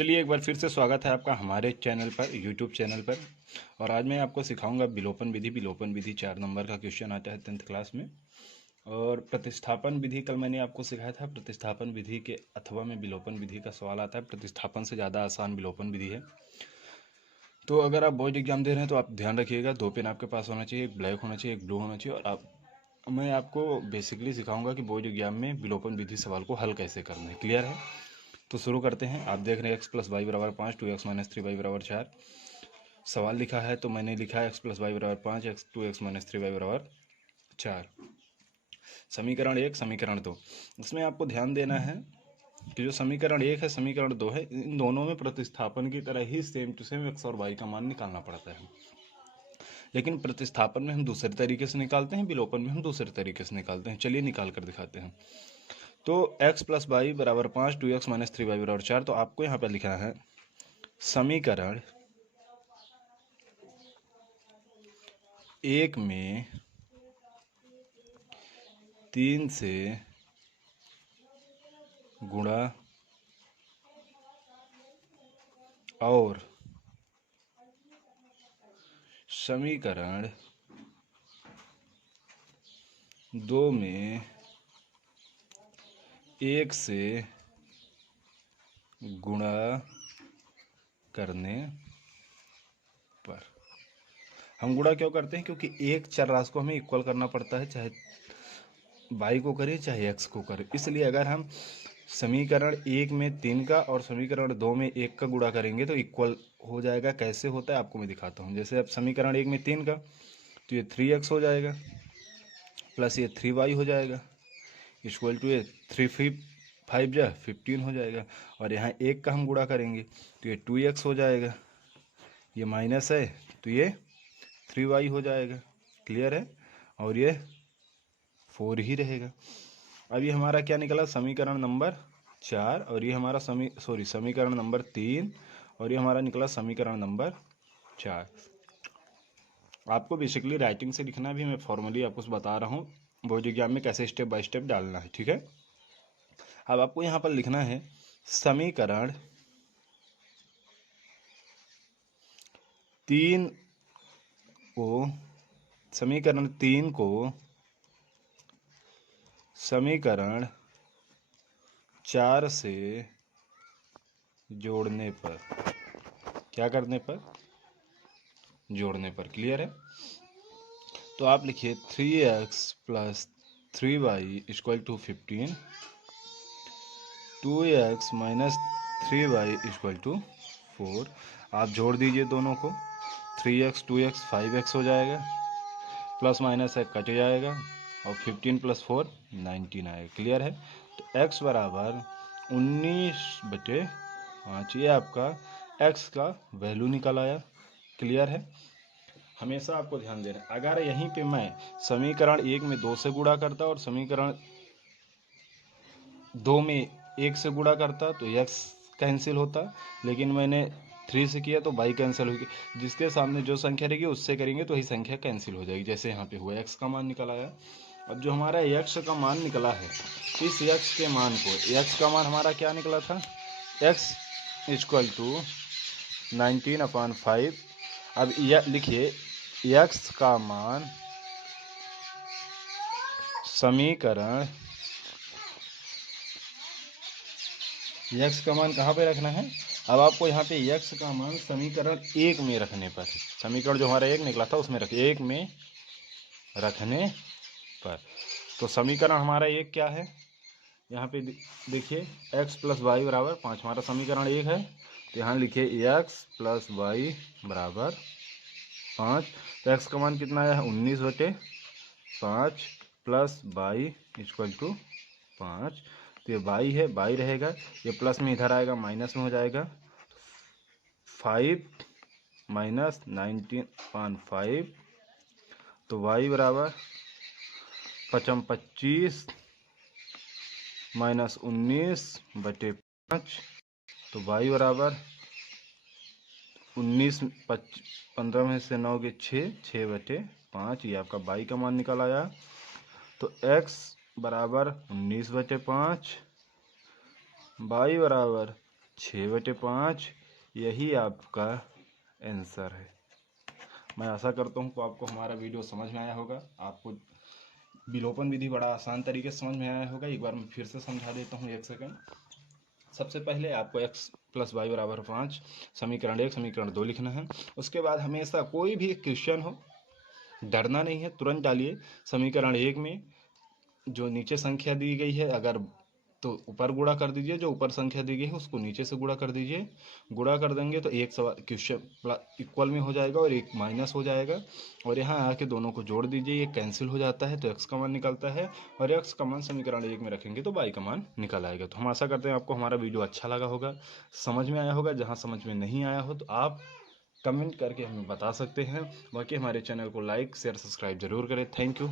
चलिए एक बार फिर से स्वागत है आपका हमारे चैनल पर, यूट्यूब चैनल पर। और आज मैं आपको सिखाऊंगा विलोपन विधि। विलोपन विधि 4 नंबर का क्वेश्चन आता है 10th क्लास में। और प्रतिस्थापन विधि कल मैंने आपको सिखाया था। प्रतिस्थापन विधि के अथवा में विलोपन विधि का सवाल आता है। प्रतिस्थापन से ज़्यादा आसान विलोपन विधि है। तो अगर आप बोर्ड एग्जाम दे रहे हैं तो आप ध्यान रखिएगा, 2 पेन आपके पास होना चाहिए, एक ब्लैक होना चाहिए, एक ब्लू होना चाहिए। और मैं आपको बेसिकली सिखाऊंगा कि बोर्ड एग्जाम में विलोपन विधि सवाल को हल कैसे करना है। क्लियर है? तो शुरू करते हैं। आप देख रहे हैं एक्स प्लस वाई बराबर 5, 2x माइनस 3y बराबर 4। सवाल लिखा है तो मैंने लिखा है एक्स प्लस वाई बराबर 5, 2x माइनस 3y बराबर 4। समीकरण 1, समीकरण 2। इसमें आपको ध्यान देना है कि जो समीकरण 1 है, समीकरण 2 है, इन दोनों में प्रतिस्थापन की तरह ही सेम टू सेम एक्स और वाई का मान निकालना पड़ता है। लेकिन प्रतिस्थापन में हम दूसरे तरीके से निकालते हैं, विलोपन में हम दूसरे तरीके से निकालते हैं। चलिए निकाल कर दिखाते हैं। तो x प्लस वाई बराबर 5, 2x माइनस 3y बराबर 4। तो आपको यहाँ पर लिखना है समीकरण 1 में 3 से गुणा और समीकरण 2 में 1 से गुणा करने पर। हम गुणा क्यों करते हैं? क्योंकि एक चर राशि को हमें इक्वल करना पड़ता है, चाहे वाई को करें चाहे एक्स को करें। इसलिए अगर हम समीकरण 1 में 3 का और समीकरण 2 में 1 का गुणा करेंगे तो इक्वल हो जाएगा। कैसे होता है आपको मैं दिखाता हूँ। जैसे अब समीकरण 1 में 3 का, तो ये 3x हो जाएगा प्लस ये 3y हो जाएगा इक्वल टू ये 5 जा 15 हो जाएगा। और यहाँ 1 का हम गुणा करेंगे तो ये 2x हो जाएगा, ये माइनस है तो ये 3y हो जाएगा। क्लियर है? और ये 4 ही रहेगा। अब ये हमारा क्या निकला? समीकरण नंबर 4। और ये हमारा समीकरण नंबर 3। और ये हमारा निकला समीकरण नंबर 4। आपको बेसिकली राइटिंग से लिखना भी, मैं फॉर्मली आपको बता रहा हूँ बोर्ड एग्जाम में कैसे स्टेप बाय स्टेप डालना है। ठीक है? अब आपको यहाँ पर लिखना है समीकरण 3 को समीकरण 4 से जोड़ने पर। क्या करने पर? जोड़ने पर। क्लियर है? तो आप लिखिए 3x plus 3y equal to 15, 2x minus 3y equal to 4। आप जोड़ दीजिए दोनों को। 3x 2x 5x हो जाएगा, प्लस माइनस है कट जाएगा, और 15 प्लस 4 19 आएगा। क्लियर है? तो x बराबर 19/5। ये आपका x का वैल्यू निकल आया। क्लियर है? हमेशा आपको ध्यान देना, अगर यहीं पे मैं समीकरण 1 में 2 से गुणा करता और समीकरण 2 में 1 से गुणा करता तो x कैंसिल होता, लेकिन मैंने 3 से किया तो y कैंसिल होगी। जिसके सामने जो संख्या रहेगी उससे करेंगे तो वही संख्या कैंसिल हो जाएगी। जैसे यहाँ पे हुआ, x का मान निकल आया। अब जो हमारा x का मान निकला है, इस x के मान को, x का मान हमारा क्या निकला था? x equal to 19/5। अब यह लिखिए x का मान समीकरण, x का मान कहाँ पे रखना है? अब आपको यहाँ पे x का मान समीकरण 1 में रखने पर, समीकरण जो हमारा 1 निकला था उसमें रखिए, 1 में रखने पर। तो समीकरण हमारा 1 क्या है? यहाँ पे देखिए x प्लस वाई बराबर 5 हमारा समीकरण 1 है। तो यहाँ लिखिए x प्लस वाई बराबर 5। तो x का मान कितना आया है? 19/5 प्लस वाई इक्वल टू 5। तो ये y है, y रहेगा, ये प्लस में इधर आएगा माइनस में हो जाएगा। 5 माइनस 19/5, तो y बराबर 25 माइनस 19/5। तो y बराबर 19, 15 में से 9 के 6/5। ये आपका y का मान निकल आया। तो x बराबर 19/5, y बराबर 6/5 यही आपका आंसर है। मैं आशा करता हूँ कि आपको हमारा वीडियो समझ में आया होगा। आपको विलोपन विधि बड़ा आसान तरीके से समझ में आया होगा। एक बार मैं फिर से समझा देता हूँ, 1 सेकंड। सबसे पहले आपको x + y = 5 समीकरण 1 समीकरण 2 लिखना है। उसके बाद हमेशा कोई भी क्वेश्चन हो, डरना नहीं है, तुरंत डालिए। समीकरण 1 में जो नीचे संख्या दी गई है अगर तो ऊपर गुणा कर दीजिए, जो ऊपर संख्या दी गई है उसको नीचे से गुणा कर दीजिए। गुणा कर देंगे तो एक सवाल क्वेश्चन इक्वल में हो जाएगा और एक माइनस हो जाएगा, और यहाँ आके दोनों को जोड़ दीजिए, ये कैंसिल हो जाता है तो एक्स का मान निकलता है, और एक्स का मान समीकरण 1 में रखेंगे तो वाई का मान निकल आएगा। तो हम आशा करते हैं आपको हमारा वीडियो अच्छा लगा होगा, समझ में आया होगा। जहाँ समझ में नहीं आया हो तो आप कमेंट करके हमें बता सकते हैं। बाकी हमारे चैनल को लाइक शेयर सब्सक्राइब जरूर करें। Thank you.